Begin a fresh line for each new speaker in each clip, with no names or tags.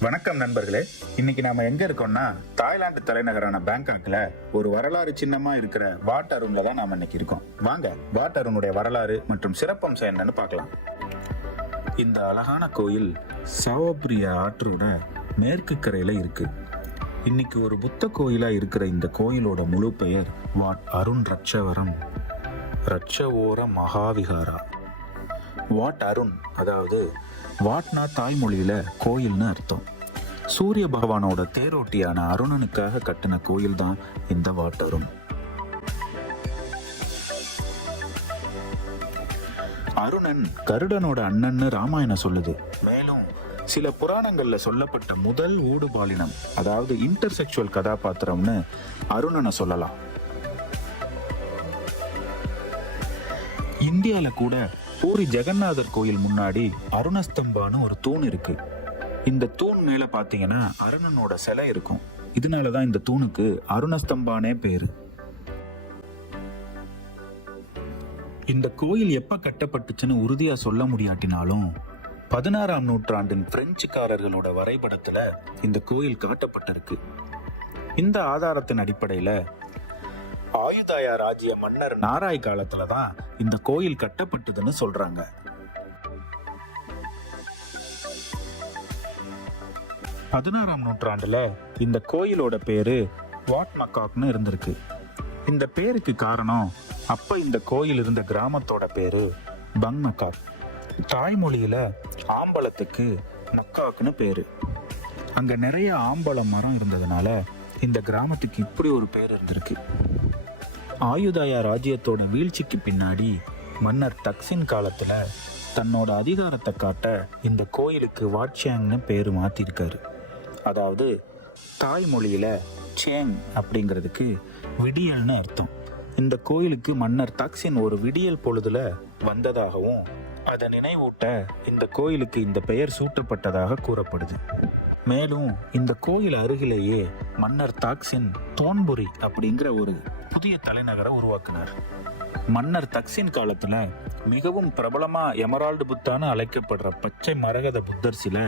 வணக்கம் நண்பர்களே. இன்னைக்கு நாம எங்க இருக்கோம்னா தாய்லாந்து தலைநகரான பேங்காக்ல ஒரு வரலாறு சின்னமா இருக்கிற வாட் அருண்ல தான் நாம இன்னைக்கு இருக்கோம். வாங்க வாட் அருணுடைய வரலாறு மற்றும் சிறப்பம்சம் என்னன்னு பார்க்கலாம். இந்த அழகான கோயில் சாவப்பிரிய ஆற்றோட மேற்கு கரையில இருக்கு. இன்னைக்கு ஒரு புத்த கோயிலா இருக்கிற இந்த கோயிலோட முழு பெயர் வாட் அருண் ரட்சவரம். ரட்சவோர மகாவிகாரா. வாட் அருண் அதாவது வாட்னா தாய்மொழியில கோயில்னு அர்த்தம். சூரிய பகவானோட தேரோட்டியான அருணனுக்காக கட்டின கோயில் தான் இந்த வாட்டரும். அருணன் கருடனோட அண்ணன்னு ராமாயணம் சொல்லுது. மேலும் சில புராணங்கள்ல சொல்லப்பட்ட முதல் ஊடுபாலினம் அதாவது இன்டர்செக்சுவல் கதாபாத்திரம்னு அருணனை சொல்லலாம். இந்தியால கூட பூரி ஜெகநாதர் கோயில் முன்னாடி அருணஸ்தம்பான்னு ஒரு தூண் இருக்கு. இந்த தூண் மேல பாத்தீங்கன்னா அருணனோட சிலை இருக்கும். இதனாலதான் இந்த தூணுக்கு அருணஸ்தம்பானே பேரு. இந்த கோயில் எப்ப கட்டப்பட்டுச்சுன்னு உறுதியா சொல்ல முடியாட்டினாலும் பதினாறாம் நூற்றாண்டின் பிரெஞ்சுக்காரர்களோட வரைபடத்துல இந்த கோயில் காட்டப்பட்டிருக்கு. இந்த ஆதாரத்தின் அடிப்படையில ஆயுதாயா ராஜ்ய மன்னர் நாராய் காலத்துல தான் இந்த கோயில் கட்டப்பட்டதுன்னு சொல்றாங்க. பதினாறாம் நூற்றாண்டுல இந்த கோயிலோட பேரு வாட் மக்காக்னு இருந்திருக்கு. இந்த பேருக்கு காரணம் அப்ப இந்த கோயில் இருந்த கிராமத்தோட பேரு பங் மக்காக் தாய்மொழியில ஆம்பலத்துக்கு மக்காக்னு பேரு. அங்க நிறைய ஆம்பலம் மரம் இருந்ததுனால இந்த கிராமத்துக்கு இப்படி ஒரு பேர் இருந்திருக்கு. ஆயுதாயா ராஜ்யத்தோட வீழ்ச்சிக்கு பின்னாடி மன்னர் தக்சின் காலத்துல தன்னோட அதிகாரத்தை காட்ட இந்த கோயிலுக்கு வாட்சியாங்னு பேர் மாத்திருக்காரு. அதாவது தாய்மொழியில சேங் அப்படிங்கிறதுக்கு விடியல்னு அர்த்தம். இந்த கோயிலுக்கு மன்னர் தக்சின் ஒரு விடியல் பொழுதுல வந்ததாகவும் அதை நினைவூட்ட இந்த கோயிலுக்கு இந்த பெயர் சூட்டப்பட்டதாக கூறப்படுது. மேலும் இந்த கோயில் அருகிலேயே மன்னர் தாக்சின் தோன்புரி அப்படிங்கிற ஒரு புதிய தலைநகரை உருவாக்கினார். மன்னர் தக்சின் காலத்துல மிகவும் பிரபலமா எமரால்டு புத்தான்னு அழைக்கப்படுற பச்சை மரகத புத்தர் சிலை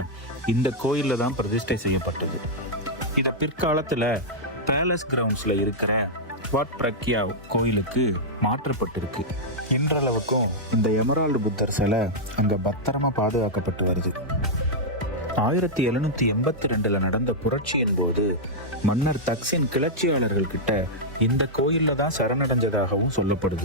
இந்த கோயில்ல தான் பிரதிஷ்டை செய்யப்பட்டது. இத பிற்காலத்துல பேலஸ் கிரவுண்ட்ஸ்ல இருக்கிற வாட் பிரக்யா கோயிலுக்கு மாற்றப்பட்டிருக்கு. இன்றளவுக்கும் இந்த எமரால்டு புத்தர் சிலை அங்க பத்திரமா பாதுகாக்கப்பட்டு வருது. ஆயிரத்தி எழுநூத்தி எண்பத்தி ரெண்டுல நடந்த புரட்சியின் போது மன்னர் தக்சின் கிளர்ச்சியாளர்கள் கிட்ட இந்த கோயில்ல தான் சரணடைஞ்சதாகவும் சொல்லப்படுது.